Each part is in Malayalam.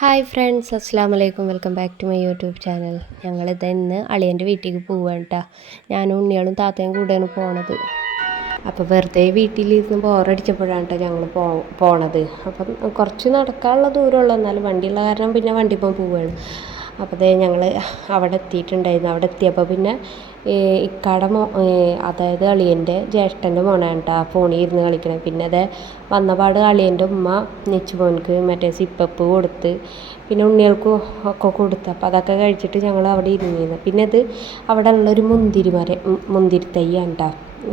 ഹായ് ഫ്രണ്ട്സ്, അസ്സാം വലൈക്കും. Welcome back to my YouTube channel. ഞങ്ങളിത് ഇന്ന് അളിയൻ്റെ വീട്ടിലേക്ക് പോവുകയാണ് കേട്ടോ. ഞാനും ഉണ്ണികളും താത്തയും കൂടെയാണ് പോണത്. അപ്പോൾ വെറുതെ വീട്ടിലിരുന്ന് ബോറടിച്ചപ്പോഴാണ് കേട്ടോ ഞങ്ങൾ പോണത്. അപ്പം കുറച്ച് നടക്കാനുള്ള ദൂരമുള്ളൂ, എന്നാലും വണ്ടിയുള്ള കാരണം പിന്നെ വണ്ടിപ്പം പോവുകയാണ്. അപ്പോൾ ഞങ്ങൾ അവിടെ എത്തിയിട്ടുണ്ടായിരുന്നു. അവിടെ എത്തിയപ്പോൾ പിന്നെ ഇക്കാടെ അതായത് അളിയൻ്റെ ജ്യേഷ്ഠൻ്റെ മോനാണ് കേട്ടോ ഫോണിൽ ഇരുന്ന് കളിക്കണത്. പിന്നെ വന്നപാട് അളിയൻ്റെ ഉമ്മ നെച്ചുമോൻക്ക് മറ്റേ സിപ്പപ്പ് കൊടുത്ത്, പിന്നെ ഉണ്ണികൾക്കും ഒക്കെ കൊടുത്ത്. അപ്പോൾ അതൊക്കെ കഴിച്ചിട്ട് ഞങ്ങൾ അവിടെ ഇരുന്നിരുന്നു. പിന്നെ അവിടെ ഉള്ളൊരു മുന്തിരി തൈയാണ് കേട്ടോ.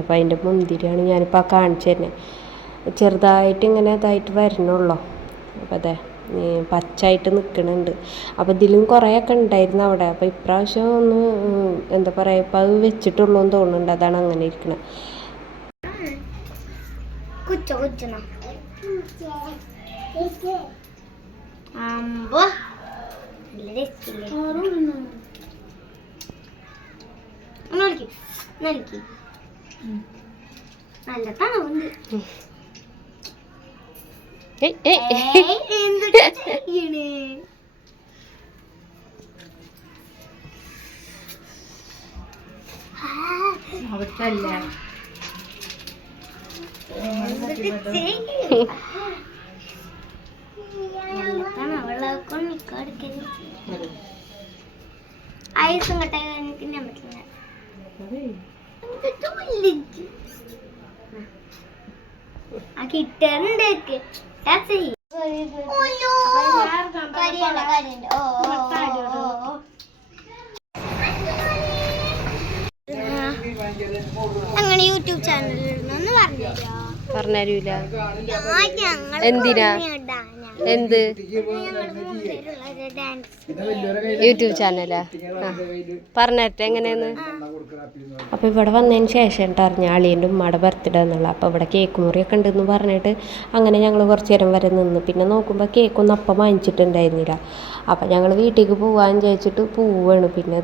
അപ്പോൾ അതിൻ്റെ മുന്തിരിയാണ് ഞാനിപ്പോൾ കാണിച്ചു തരുന്നത്. ചെറുതായിട്ട് ഇങ്ങനെ ഇതായിട്ട് വരണുള്ളൂ. അപ്പോൾ പച്ചായിട്ട് നിൽക്കുന്നുണ്ട്. അപ്പോൾ ഇതിലും കുറേയൊക്കെ ഉണ്ടായിരുന്നു അവിടെ. അപ്പോൾ ഇപ്രാവശ്യം ഒന്ന് എന്താ പറയുക, ഇപ്പം അത് വെച്ചിട്ടുള്ളൂ എന്ന് തോന്നുന്നുണ്ട്. അതാണ് അങ്ങനെ ഇരിക്കുന്നത്. നല്ല തണവുണ്ട്. ഐസും കട്ട തിന്നാൻ പറ്റില്ല. ആ കിട്ടുന്നുണ്ട്. അങ്ങനെ യൂട്യൂബ് ചാനലിൽ പറഞ്ഞുതരൂല. എന്തിനാ? എന്ത് യൂട്യൂബ് ചാനലാ? പറഞ്ഞിട്ട് എങ്ങനെയാന്ന്. അപ്പോൾ ഇവിടെ വന്നതിന് ശേഷം അറിഞ്ഞ അളിയൻ്റെ ഉമ്മയുടെ ബർത്ത്ഡേ എന്നുള്ള. അപ്പോൾ ഇവിടെ കേക്ക് മുറിയൊക്കെ ഉണ്ടെന്ന് പറഞ്ഞിട്ട് അങ്ങനെ ഞങ്ങൾ കുറച്ച് നേരം വരെ നിന്ന്. പിന്നെ നോക്കുമ്പോൾ കേക്കൊന്നും അപ്പം വാങ്ങിച്ചിട്ടുണ്ടായിരുന്നില്ല. അപ്പം ഞങ്ങൾ വീട്ടിലേക്ക് പോകാൻ വിചാരിച്ചിട്ട് പോവുകയാണ്. പിന്നെ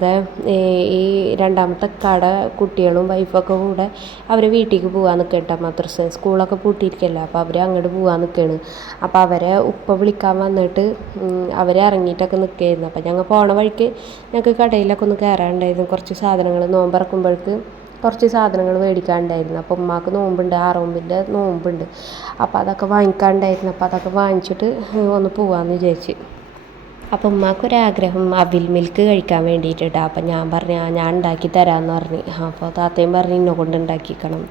ഈ രണ്ടാമത്തെ കട കുട്ടികളും വൈഫൊക്കെ കൂടെ അവർ വീട്ടിലേക്ക് പോകാൻ നിൽക്കട്ടെ. മദ്രസ സ്കൂളൊക്കെ പൂട്ടിയിരിക്കല്ലോ. അപ്പോൾ അവർ അങ്ങോട്ട് പോകാൻ നിൽക്കുകയാണ്. അപ്പോൾ അവരെ ഉപ്പ വിളിക്കാൻ വന്നിട്ട് അവരെ ഇറങ്ങിയിട്ടൊക്കെ നിൽക്കുകയായിരുന്നു. അപ്പം ഞങ്ങൾ പോണ വഴിക്ക് ഞങ്ങൾക്ക് കടയിലൊക്കെ ഒന്ന് കയറാനുണ്ടായിരുന്നു. കുറച്ച് സാധനങ്ങൾ നോമ്പിറക്കുമ്പോഴേക്ക് കുറച്ച് സാധനങ്ങൾ മേടിക്കാനുണ്ടായിരുന്നു. അപ്പോൾ ഉമ്മാക്ക് നോമ്പുണ്ട്, 6 നോമ്പിൻ്റെ നോമ്പുണ്ട്. അപ്പോൾ അതൊക്കെ വാങ്ങിക്കാനുണ്ടായിരുന്നു. അപ്പോൾ അതൊക്കെ വാങ്ങിച്ചിട്ട് ഒന്ന് പോകാമെന്ന് വിചാരിച്ച്. അപ്പോൾ ഉമ്മാക്കൊരാഗ്രഹം അവിൽ മിൽക്ക് കഴിക്കാൻ വേണ്ടിയിട്ടാണ്. അപ്പം ഞാൻ പറഞ്ഞു ഞാൻ ഉണ്ടാക്കി തരാമെന്ന് പറഞ്ഞു. അപ്പോൾ താത്തയും പറഞ്ഞു എന്നെ കൊണ്ട് ഉണ്ടാക്കിക്കണം.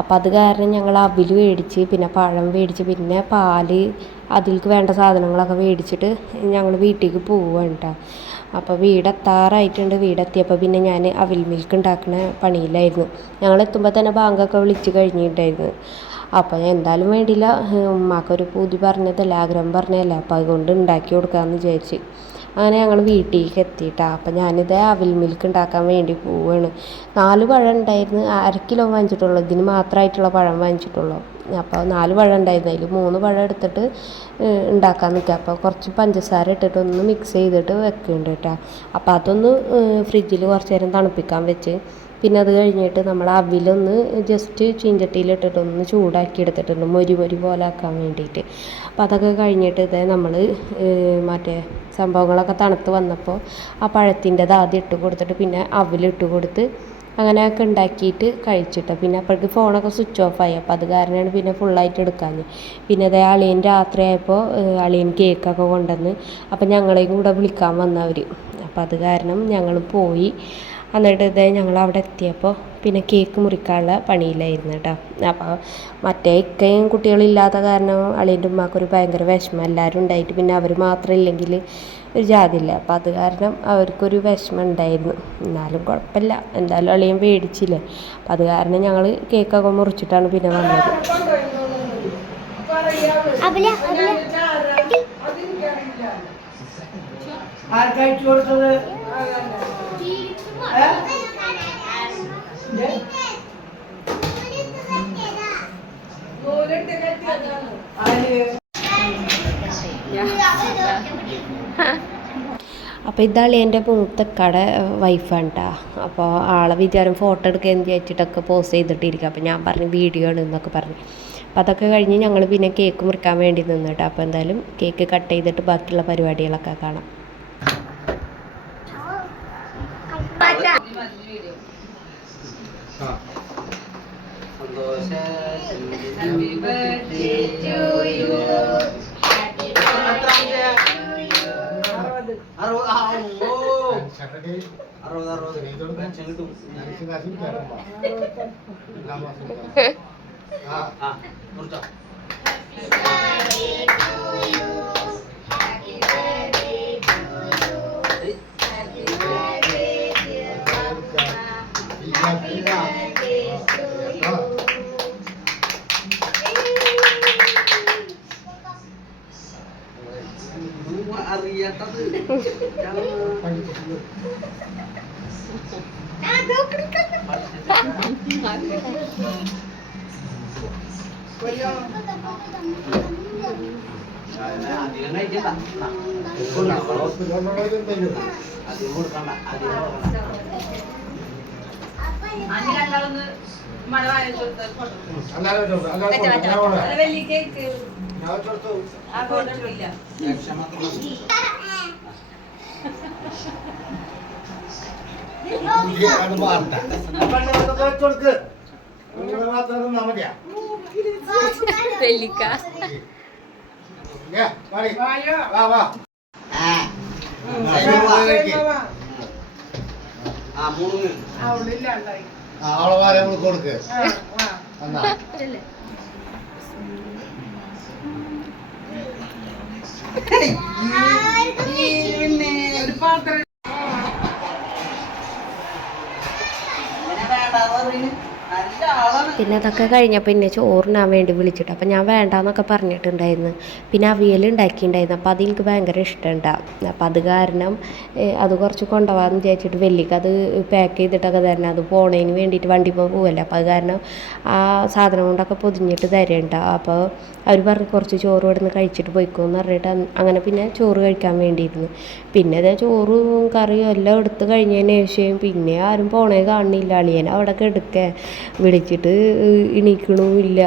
അപ്പോൾ അത് കാരണം ഞങ്ങൾ അവിൽ മേടിച്ച്, പിന്നെ പഴം മേടിച്ച്, പിന്നെ പാല്, അതിലേക്ക് വേണ്ട സാധനങ്ങളൊക്കെ മേടിച്ചിട്ട് ഞങ്ങൾ വീട്ടിലേക്ക് പോവുകയാണ് കേട്ടോ. അപ്പോൾ വീടെത്താറായിട്ടുണ്ട്. വീടെത്തിയപ്പോൾ പിന്നെ ഞാൻ അവിൽ മിൽക്ക് ഉണ്ടാക്കുന്ന പണിയിലായിരുന്നു. ഞങ്ങളെത്തുമ്പോൾ തന്നെ ബാങ്കൊക്കെ വിളിച്ച് കഴിഞ്ഞിട്ടായിരുന്നു. അപ്പോൾ എന്തായാലും വേണ്ടിയില്ല, ഉമ്മാക്കൊരു പൂതി പറഞ്ഞതല്ല, ആഗ്രഹം പറഞ്ഞതല്ല. അപ്പോൾ അതുകൊണ്ട് ഉണ്ടാക്കി കൊടുക്കാമെന്ന് വിചാരിച്ച് അങ്ങനെ ഞങ്ങൾ വീട്ടിലേക്ക് എത്തിയിട്ടാ. അപ്പോൾ ഞാനിത് അവിൽ മിൽക്ക് ഉണ്ടാക്കാൻ വേണ്ടി പോവുകയാണ്. 4 പഴം ഉണ്ടായിരുന്നു. 1/2 കിലോ വാങ്ങിച്ചിട്ടുള്ളൂ. ഇതിന് മാത്രമായിട്ടുള്ള പഴം വാങ്ങിച്ചിട്ടുള്ളൂ. അപ്പോൾ 4 പഴം ഉണ്ടായിരുന്നു. അതിൽ 3 പഴം എടുത്തിട്ട് ഉണ്ടാക്കാൻ നിൽക്കുക. അപ്പോൾ കുറച്ച് പഞ്ചസാര ഇട്ടിട്ട് ഒന്ന് മിക്സ് ചെയ്തിട്ട് വെക്കുന്നുണ്ട് കേട്ടോ. അപ്പോൾ അതൊന്ന് ഫ്രിഡ്ജിൽ കുറച്ച് നേരം തണുപ്പിക്കാൻ വെച്ച്, പിന്നെ അത് കഴിഞ്ഞിട്ട് നമ്മൾ അവിലൊന്ന് ജസ്റ്റ് ചീഞ്ചട്ടിയിലിട്ടിട്ടൊന്ന് ചൂടാക്കി എടുത്തിട്ടുണ്ട്, മൊരി പോലെ ആക്കാൻ വേണ്ടിയിട്ട്. അപ്പോൾ അതൊക്കെ കഴിഞ്ഞിട്ട് നമ്മൾ മറ്റേ സംഭവങ്ങളൊക്കെ തണുത്ത് വന്നപ്പോൾ ആ പഴത്തിൻ്റെത് ആദ്യം ഇട്ട് കൊടുത്തിട്ട് പിന്നെ അവിലിട്ട് കൊടുത്ത് അങ്ങനെയൊക്കെ ഉണ്ടാക്കിയിട്ട് കഴിച്ചിട്ട് പിന്നെ അപ്പോഴേക്ക് ഫോണൊക്കെ സ്വിച്ച് ഓഫായി. അപ്പോൾ അത് കാരണമാണ് പിന്നെ ഫുള്ളായിട്ട് എടുക്കാൻ. പിന്നെ അളിയൻ രാത്രിയായപ്പോൾ അളിയൻ കേക്കൊക്കെ കൊണ്ടുവന്ന്. അപ്പോൾ ഞങ്ങളെയും കൂടെ വിളിക്കാൻ വന്നവർ. അപ്പോൾ അത് കാരണം ഞങ്ങൾ പോയി. എന്നിട്ട് ഞങ്ങൾ അവിടെ എത്തിയപ്പോൾ പിന്നെ കേക്ക് മുറിക്കാനുള്ള പണിയിലായിരുന്നു കേട്ടോ. അപ്പോൾ മറ്റേ ഇക്കയും കുട്ടികളില്ലാത്ത കാരണം അളിയൻ്റെ ഉമ്മാക്കൊരു ഭയങ്കര വിഷമം. എല്ലാവരും ഉണ്ടായിട്ട് പിന്നെ അവർ മാത്രം ഇല്ലെങ്കിൽ ഒരു ജാതിയില്ല. അപ്പോൾ അത് കാരണം അവർക്കൊരു വിഷമം ഉണ്ടായിരുന്നു. എന്നാലും കുഴപ്പമില്ല, എന്തായാലും അളിയൻ മേടിച്ചില്ലേ. അപ്പോൾ അത് കാരണം ഞങ്ങൾ കേക്കൊക്കെ മുറിച്ചിട്ടാണ് പിന്നെ വന്നത്. അപ്പോൾ ഇതാണ് എൻ്റെ മൂത്തക്കട വൈഫാണ് കേട്ടോ. അപ്പോൾ ആളെ വിചാരം ഫോട്ടോ എടുക്കുകയെന്ന് വിചാരിച്ചിട്ടൊക്കെ പോസ്റ്റ് ചെയ്തിട്ടിരിക്കുക. അപ്പോൾ ഞാൻ പറഞ്ഞു വീഡിയോ ആണ് എന്നൊക്കെ പറഞ്ഞു. അപ്പോൾ അതൊക്കെ കഴിഞ്ഞ് ഞങ്ങൾ പിന്നെ കേക്ക് മുറിക്കാൻ വേണ്ടി നിന്ന് കേട്ടോ. അപ്പോൾ എന്തായാലും കേക്ക് കട്ട് ചെയ്തിട്ട് ബാക്കിയുള്ള പരിപാടികളൊക്കെ കാണാം. അവളെ കൊടുക്ക് പിന്നെ അതൊക്കെ കഴിഞ്ഞപ്പോൾ പിന്നെ ചോറിനാൻ വേണ്ടി വിളിച്ചിട്ട് അപ്പം ഞാൻ വേണ്ടാന്നൊക്കെ പറഞ്ഞിട്ടുണ്ടായിരുന്നു. പിന്നെ അവിയൽ ഉണ്ടാക്കിയിട്ടുണ്ടായിരുന്നു. അപ്പോൾ അതെനിക്ക് ഭയങ്കര ഇഷ്ടമുണ്ടാവും. അപ്പം അത് കാരണം അത് കുറച്ച് കൊണ്ടുപോകാമെന്ന് വിചാരിച്ചിട്ട് വെല്ലിക്ക് അത് പാക്ക് ചെയ്തിട്ടൊക്കെ തരണം. അത് പോണതിന് വേണ്ടിയിട്ട് വണ്ടി പോവുമല്ലോ. അപ്പോൾ അത് കാരണം ആ സാധനം കൊണ്ടൊക്കെ പൊതിഞ്ഞിട്ട് തരേണ്ട. അപ്പോൾ അവർ പറഞ്ഞു കുറച്ച് ചോറ് ഇവിടുന്ന് കഴിച്ചിട്ട് പോയിക്കോന്ന് പറഞ്ഞിട്ട് അങ്ങനെ പിന്നെ ചോറ് കഴിക്കാൻ വേണ്ടിയിരുന്നു. പിന്നെ അതേ ചോറും കറിയും എല്ലാം എടുത്ത് കഴിഞ്ഞതിന് ശേഷം പിന്നെ ആരും പോണേ കാണുന്നില്ല. അളിയനെ അവിടെ കിടക്കുക വിളിച്ചിട്ട് എണീക്കണമില്ല.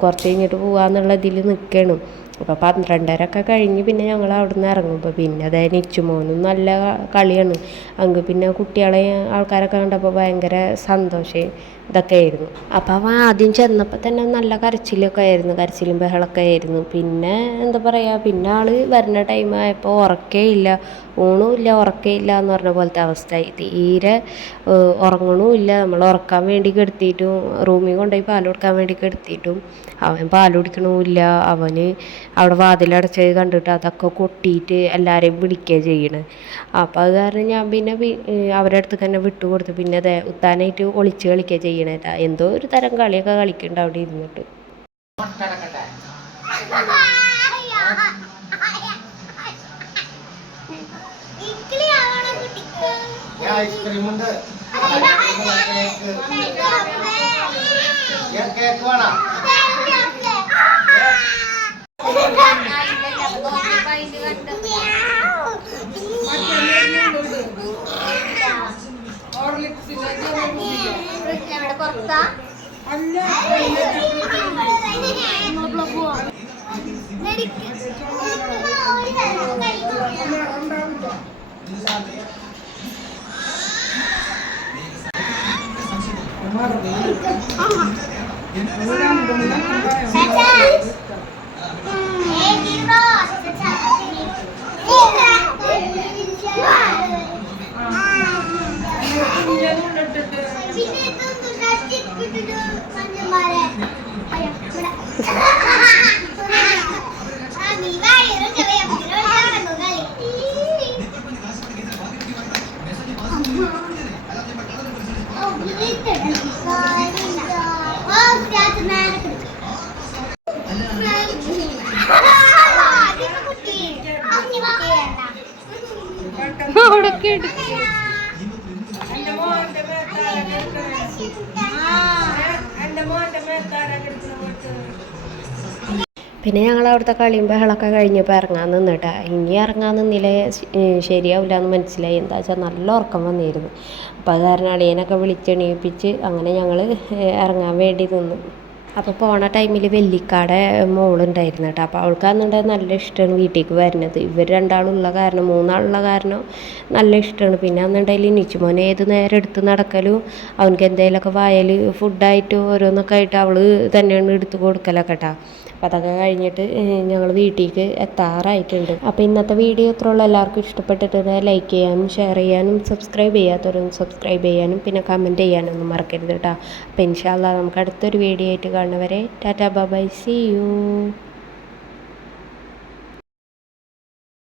കുറച്ച് കഴിഞ്ഞിട്ട് പോകാമെന്നുള്ള ഇതിൽ നിൽക്കണം. അപ്പോൾ 12:30 കഴിഞ്ഞ് പിന്നെ ഞങ്ങൾ അവിടെ നിന്ന് ഇറങ്ങുമ്പോൾ പിന്നെ അതായത് നിച്ചുമോനും നല്ല കളിയാണ്. അങ്ങ് പിന്നെ കുട്ടികളെ ആൾക്കാരൊക്കെ കണ്ടപ്പോൾ ഭയങ്കര സന്തോഷം ഇതൊക്കെ ആയിരുന്നു. അപ്പോൾ അവൻ ആദ്യം ചെന്നപ്പോൾ തന്നെ നല്ല കരച്ചിലൊക്കെ ആയിരുന്നു, കരച്ചിലും ബഹളമൊക്കെ ആയിരുന്നു. പിന്നെ എന്താ പറയുക, പിന്നെ ആൾ വരുന്ന ടൈം ആയപ്പോൾ ഉറക്കേയില്ല, ഊണുമില്ല ഉറക്കേയില്ല എന്ന് പറഞ്ഞ പോലത്തെ അവസ്ഥയായി. തീരെ ഉറങ്ങണമില്ല. നമ്മൾ ഉറക്കാൻ വേണ്ടി കെടുത്തിയിട്ടും റൂമിൽ കൊണ്ടുപോയി പാൽ കൊടുക്കാൻ വേണ്ടി കെടുത്തിയിട്ടും അവൻ പാൽ കുടിക്കണമില്ല. അവന് അവിടെ വാതിലടച്ച് കണ്ടിട്ട് അതൊക്കെ കൊട്ടിയിട്ട് എല്ലാവരെയും വിളിക്കുക ചെയ്യണത്. അപ്പോൾ അത് കാരണം ഞാൻ പിന്നെ അവരുടെ അടുത്ത് തന്നെ വിട്ടു കൊടുത്തു. പിന്നെ അതെ ഉത്താനായിട്ട് ഒളിച്ച് കളിക്കുക ചെയ്യണേട്ടാ. എന്തോ ഒരു തരം കളിയൊക്കെ കളിക്കുന്നുണ്ട് അവിടെ ഇരുന്നിട്ട്. ഐസ്ക്രീമുണ്ട്, കേക്ക് വേണം. പിന്നെ ഞങ്ങൾ അവിടുത്തെ കളിയും ബഹളമൊക്കെ കഴിഞ്ഞപ്പോൾ ഇറങ്ങാൻ നിന്നിട്ടാ. ഇനി ഇറങ്ങാൻ നിന്നില്ലേ ശരിയാവില്ല എന്ന് മനസ്സിലായി. എന്താ വെച്ചാൽ നല്ല ഉറക്കം വന്നിരുന്നു. അപ്പോൾ അത് കാരണം അളിയനൊക്കെ വിളിച്ചെണീപ്പിച്ച് അങ്ങനെ ഞങ്ങൾ ഇറങ്ങാൻ വേണ്ടി നിന്നു. അപ്പോൾ പോണ ടൈമിൽ വെല്ലിക്കാടെ മോളുണ്ടായിരുന്നു കേട്ടോ. അപ്പോൾ അവൾക്കാണെന്നുണ്ടെങ്കിൽ നല്ല ഇഷ്ടമാണ് വീട്ടിലേക്ക് വരുന്നത്. ഇവർ രണ്ടാളുള്ള കാരണം, മൂന്നാളുള്ള കാരണം നല്ല ഇഷ്ടമാണ്. പിന്നെ അന്നുണ്ടെങ്കിൽ നിച്ചുമോനെ ഏത് നേരം എടുത്ത് നടക്കലും അവനക്ക് എന്തെങ്കിലുമൊക്കെ വായൽ ഫുഡായിട്ട് ഓരോന്നൊക്കെ ആയിട്ട് അവൾ തന്നെയാണ് എടുത്ത് കൊടുക്കലൊക്കെ കേട്ടോ. അപ്പോൾ അതൊക്കെ കഴിഞ്ഞിട്ട് ഞങ്ങൾ വീട്ടിലേക്ക് എത്താറായിട്ടുണ്ട്. അപ്പോൾ ഇന്നത്തെ വീഡിയോ ഇത്ര ഉള്ളൂ. എല്ലാവർക്കും ഇഷ്ടപ്പെട്ടിട്ട് ലൈക്ക് ചെയ്യാനും ഷെയർ ചെയ്യാനും സബ്സ്ക്രൈബ് ചെയ്യാത്തവരൊന്ന് സബ്സ്ക്രൈബ് ചെയ്യാനും പിന്നെ കമൻറ്റ് ചെയ്യാനൊന്നും മറക്കരുത് കേട്ടോ. അപ്പോൾ ഇൻഷാ അല്ലാഹ് നമുക്ക് അടുത്തൊരു വീഡിയോ ആയിട്ട് കാണുന്നവരെ tata bye bye, see U.